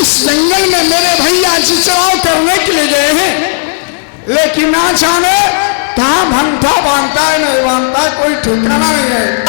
इस जंगल में मेरे भैया चिचराव करने के लिए गए हैं, लेकिन ना जाने कहाँ भंटा बांधता है नहीं बांधता है, कोई ठिकाना नहीं है।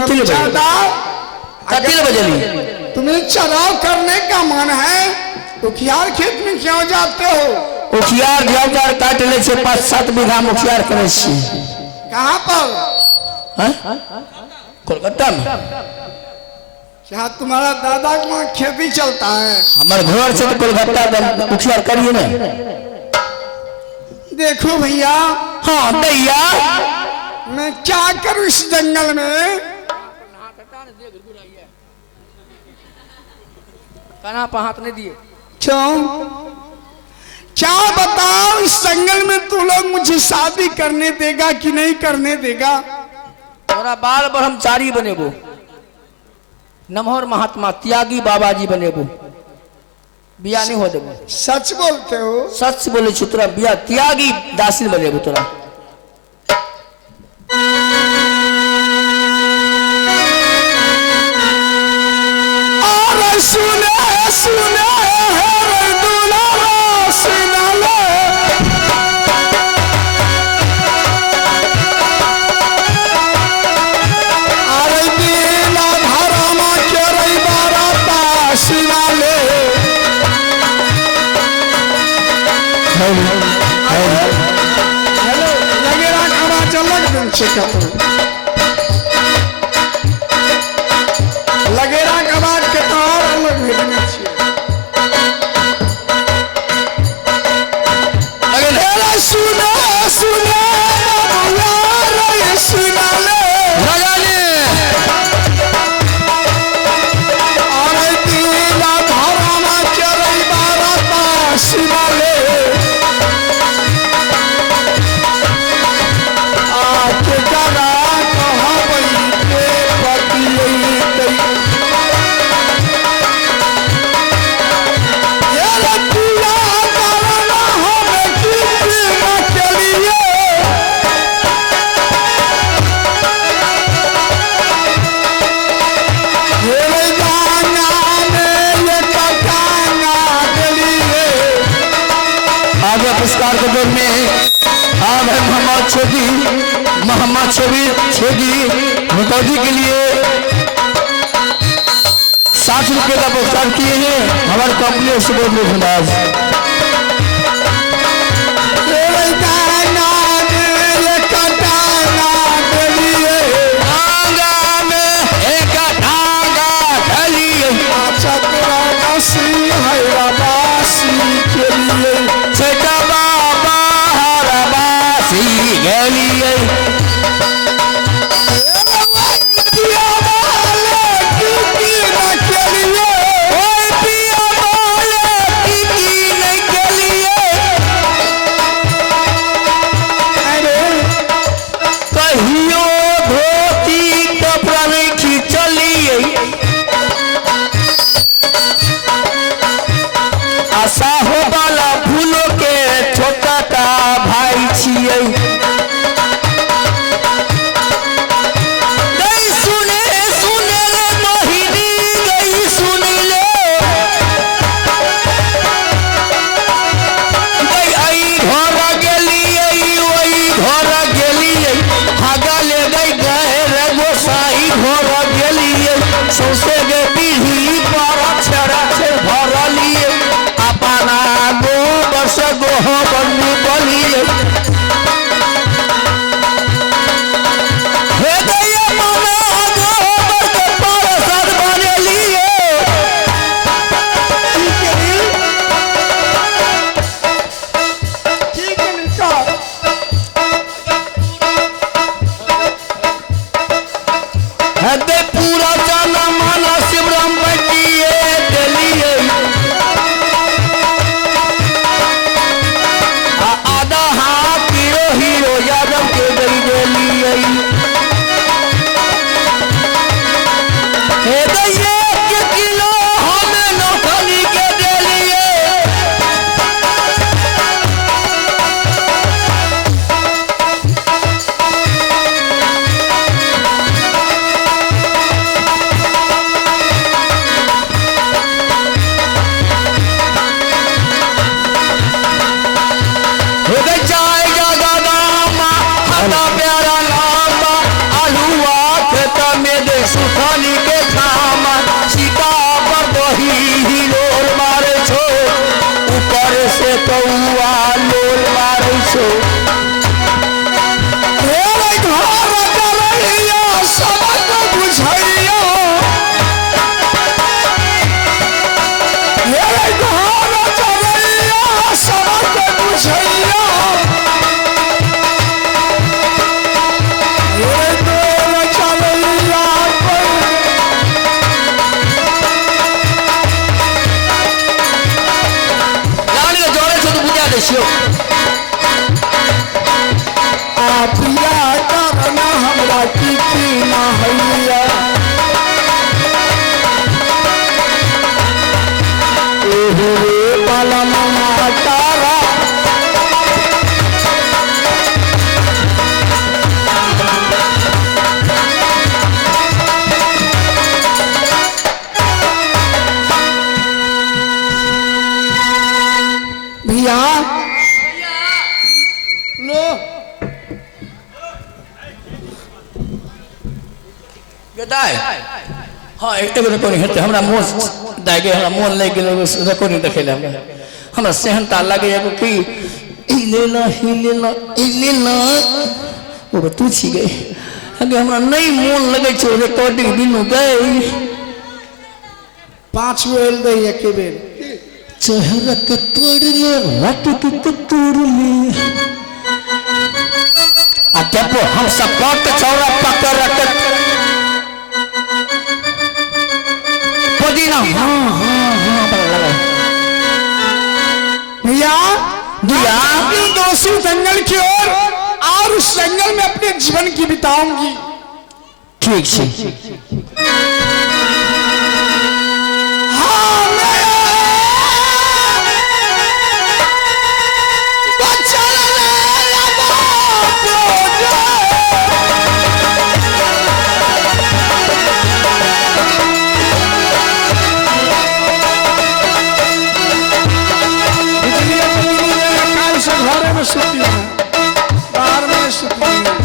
तिल अगर बजली तुम्हें चराव करने का मन है तो खियार खेत में क्यों जाते हो? उखियार देवदार काट ले से 5-7 बीघा मुखियार करे छी। कहाँ पर? हैं? कोलकाता में। क्या तुम्हारा दादा के वहाँ खेती चलता है? हमारे घर से तो कोलकाता मुखियार करिए ना। देखो भैया, हाँ भैया, मैं क्या करूं इस जंगल में? कहाँ पर हाथ नहीं दिए? क्यों? क्या बताओ, इस जंगल में तू लोग मुझे शादी करने देगा कि नहीं करने देगा? तोरा बाल ब्रह्मचारी बनेबो, नमहर महात्मा त्यागी बाबा जी बनेबो, बिया नहीं हो देबो। सच बोलते हो? सच बोले छी, तोरा बिया त्यागी दासी बनेबो तोरा। और सुने सुने रे दुलारा सुनाले, अरे दिला धरमा के रई बाराता सुनाले। हेलो, लगेरा खबा चलक दिन से कतो लगेरा कबाड़ के तो और अलग भेजने छिए। अरे सुनो सुनो बाबा रे सुनाले, लगाने अरे दिला धरमा के रई बाराता सुनाले, आके करा कहाँ बई के पतियई तई। ये रतिया करना हमें कितना के लिए, ये जाना में ये कटाना के लिए। आगे पुरस्कार के दौर में अब है मोहम्मद छेदी मुतौजी के लिए 60 रुपए का पुरस्कार किए हैं हमारे कंपनी से बहुत बहुत धन्यवाद। ये जाना में ये कटाना के लिए, आगा में एक धागा ढलिए, अच्छा तेरा नसी है बासी के लिए। छेका बाबा हरबासी गेलिए, पिया वाले कितना के लिए, ओए पिया बोले की नहीं गेलिए, अरे कहियो धोती कपड़ा नहीं खींचलिए, आशा हो वाला फूलों के छोटा का भाई छिए, गई सुने सुने रे मोहिनी गई सुन ले, गई आई घर गेलिए वही घर गेलिए, हागा ले गई गए रे गोसाई घर गेलिए, सौसे गे पीढ़ी पर छड़ा छे भरलिए, अपना गोबर से गोबर बलिए, हे गैया मामा गोबर के परसाद बनेलिए, ठीक है निका। हे दे पूरा जाना माना शिवराम बटिए देलिए, आधा हाथ हीरो यादव के गई देलिए, हे दैया के किलो हमें नौकरी के देलिए, के दाय हां एगो रिकॉर्डिंग हेते हमरा मोन दाय के हमरा मोन लग गेल रिकॉर्डिंग देखे ले हमरा सेहनता लागे एगो की ई लेला वो तू छी गई अगे हमरा नहीं मोन लगे छो रिकॉर्डिंग बिनु गई 5 गो एल दे एक बेर चेहरा के तोड़ ले रट के तोड़ ले आ टेपो हम सब पट छौरा पकड़ के पुदीना हां लगा भैया दिया दोषी जंगल की ओर और उस जंगल में अपने जीवन की बिताऊंगी ठीक से घरे में सुती है बाहर में सुती है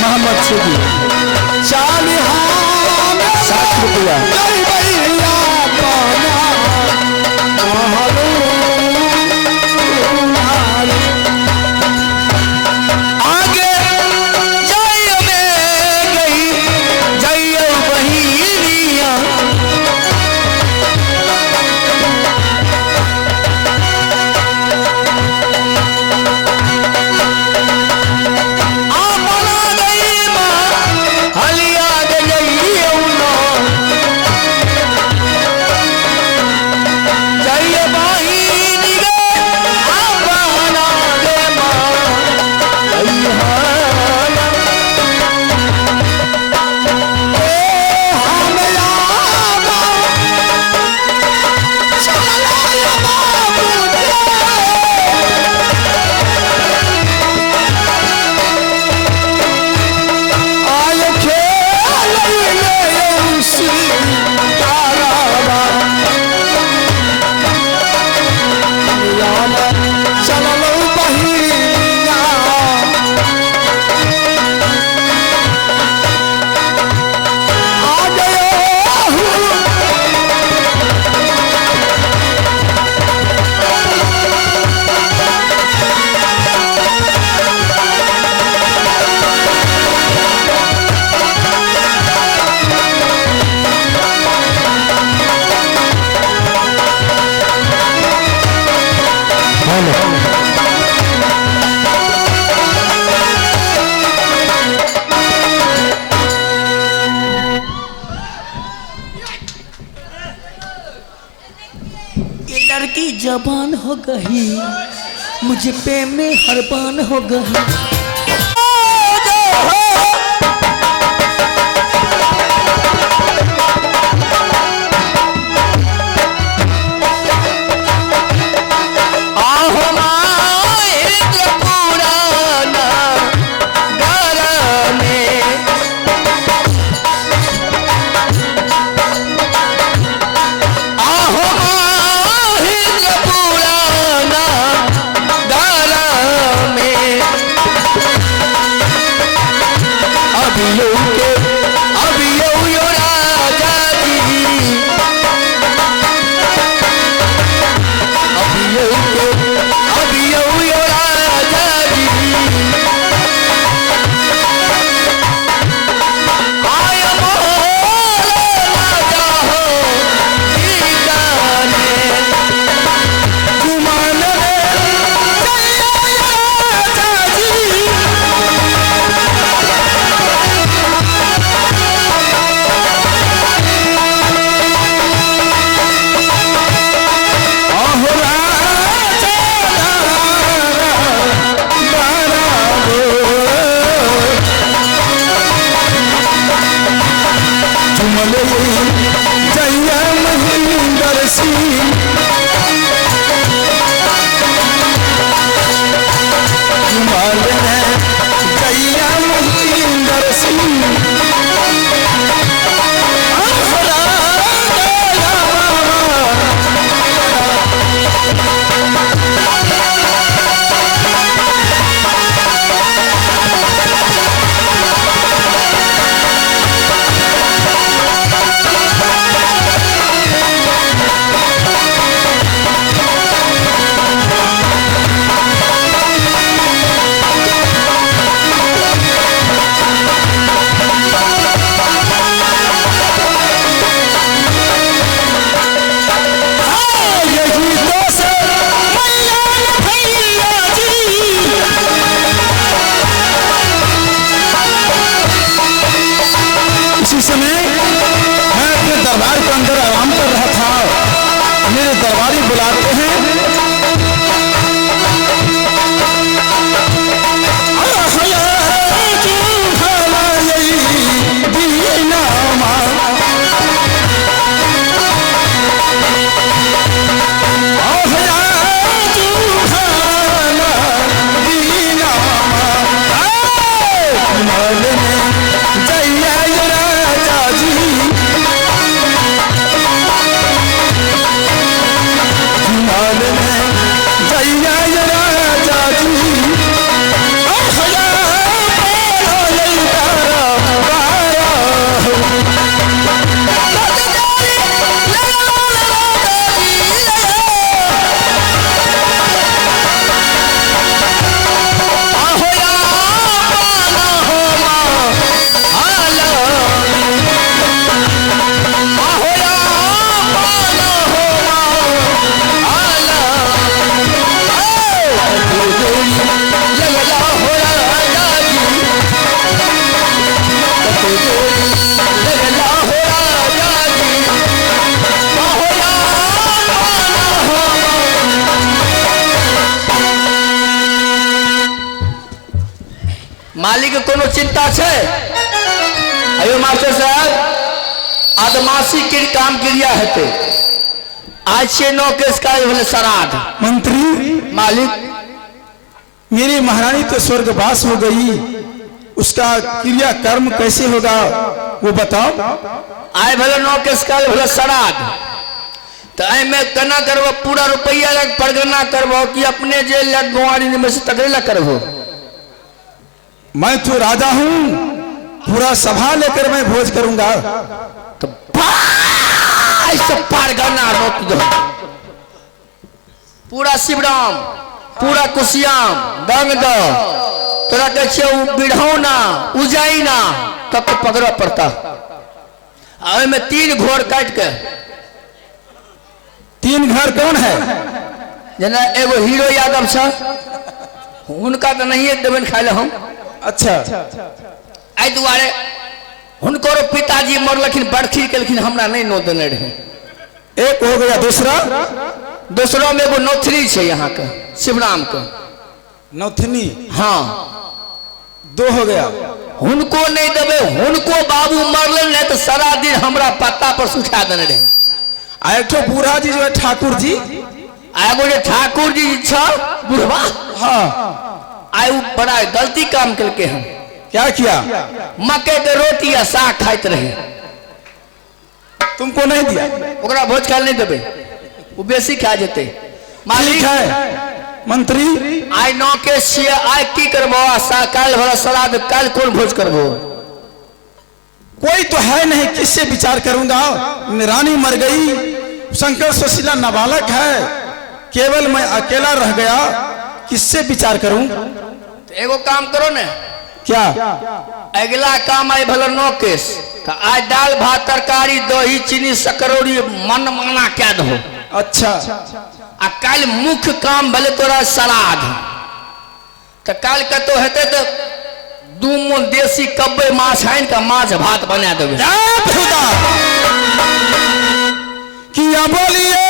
मोहम्मद सुदी 60 रुपया आगे जाइयो में गई जाइयो बहिनिया लड़की जवान हो गई मुझे प्रेम में हरबान हो गई जय महेंद्र सिंह मालिक के कोनो चिंता छे? अयो मास्टर साहब आदमासी के काम क्रिया हेते आज से 9 केस का भले श्राद्ध। मंत्री मालिक मेरी महारानी तो स्वर्गवास हो गई, उसका क्रिया कर्म कैसे होगा वो बताओ। आए भले 9 केस का भले श्राद्ध तो आई मैं कना करबो पूरा रुपया लग परगना करबो कि अपने जे लग गुआरी में से तगड़ेला करबो? मैं तो राजा हूँ, पूरा सभा लेकर मैं भोज करूंगा। तो ऐसे परगना रोक दो, पूरा शिवराम पूरा कुशियाम दंग दो तोरा कहे बिढ़ौना उजाइना तब तो पकड़ पड़ता। और में 3 घोड़ काट के 3 घर कौन है? जना एगो हीरो यादव छ उनका तो नहीं है देवन खाए हम। अच्छा आई दुआरे उनको पिताजी मरलखिन बड़खी केलखिन हमरा नहीं नो देने रहे। एक हो गया, दूसरा में एगो नौथरी छे यहाँ का शिवराम का नौथनी। हाँ 2 हो गया। उनको नहीं देवे, उनको बाबू मरल नहीं तो सारा दिन हमरा पत्ता पर सुखा देने रहे। आ एक बूढ़ा जी जो है ठाकुर जी, एगो जो ठाकुर जी छ बुढ़वा, हाँ आय वो बड़ा गलती काम करके हम। क्या किया? मकई के रोटी या साग खाते रहे, तुमको नहीं दिया? ओकरा भोज खाल नहीं देवे, वो बेसी खा जेते। ठीक है मंत्री, आय 9 के छिए आय की करबो? काल भला श्राद्ध, काल कौन भोज करबो? कोई तो है नहीं, किससे विचार करूंगा? रानी मर गई, शंकर सुशीला नाबालक है, केवल मैं अकेला रह गया, किससे विचार करूं? तो एगो काम करो ना। क्या? अगला काम आई भला 9 केस तो आज दाल भात तरकारी दही चीनी सकरौरी मन माना क्या दो। अच्छा आ कल मुख्य काम भले तोरा श्राद्ध तो कल कतो हेते तो 2 मन देसी कब्बे माछ आन का माछ भात बना देवे। किया बोलिए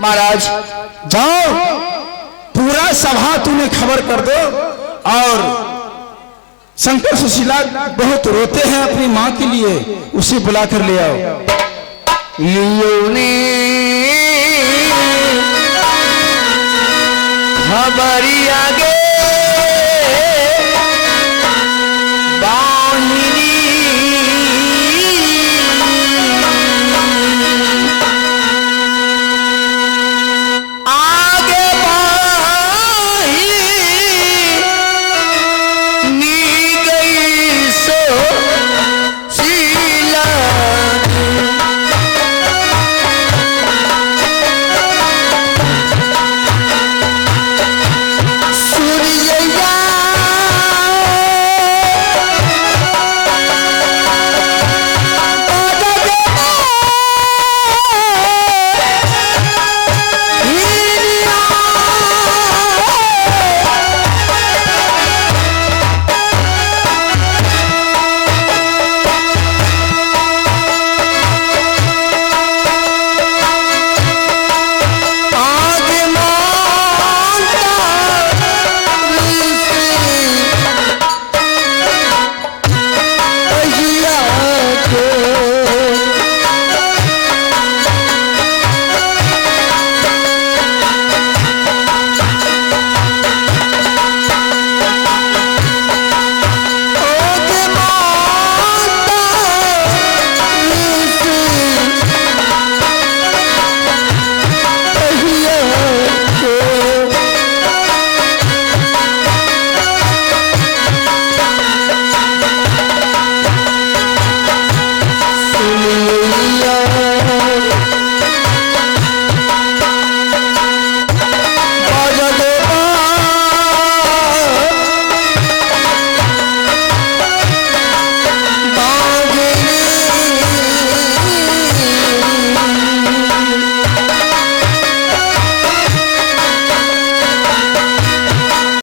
महाराज जाओ, पूरा सभा तूने खबर कर दो। और शंकर सुशीला बहुत रोते हैं अपनी माँ के लिए, उसे बुला कर ले आओ। खबरी आगे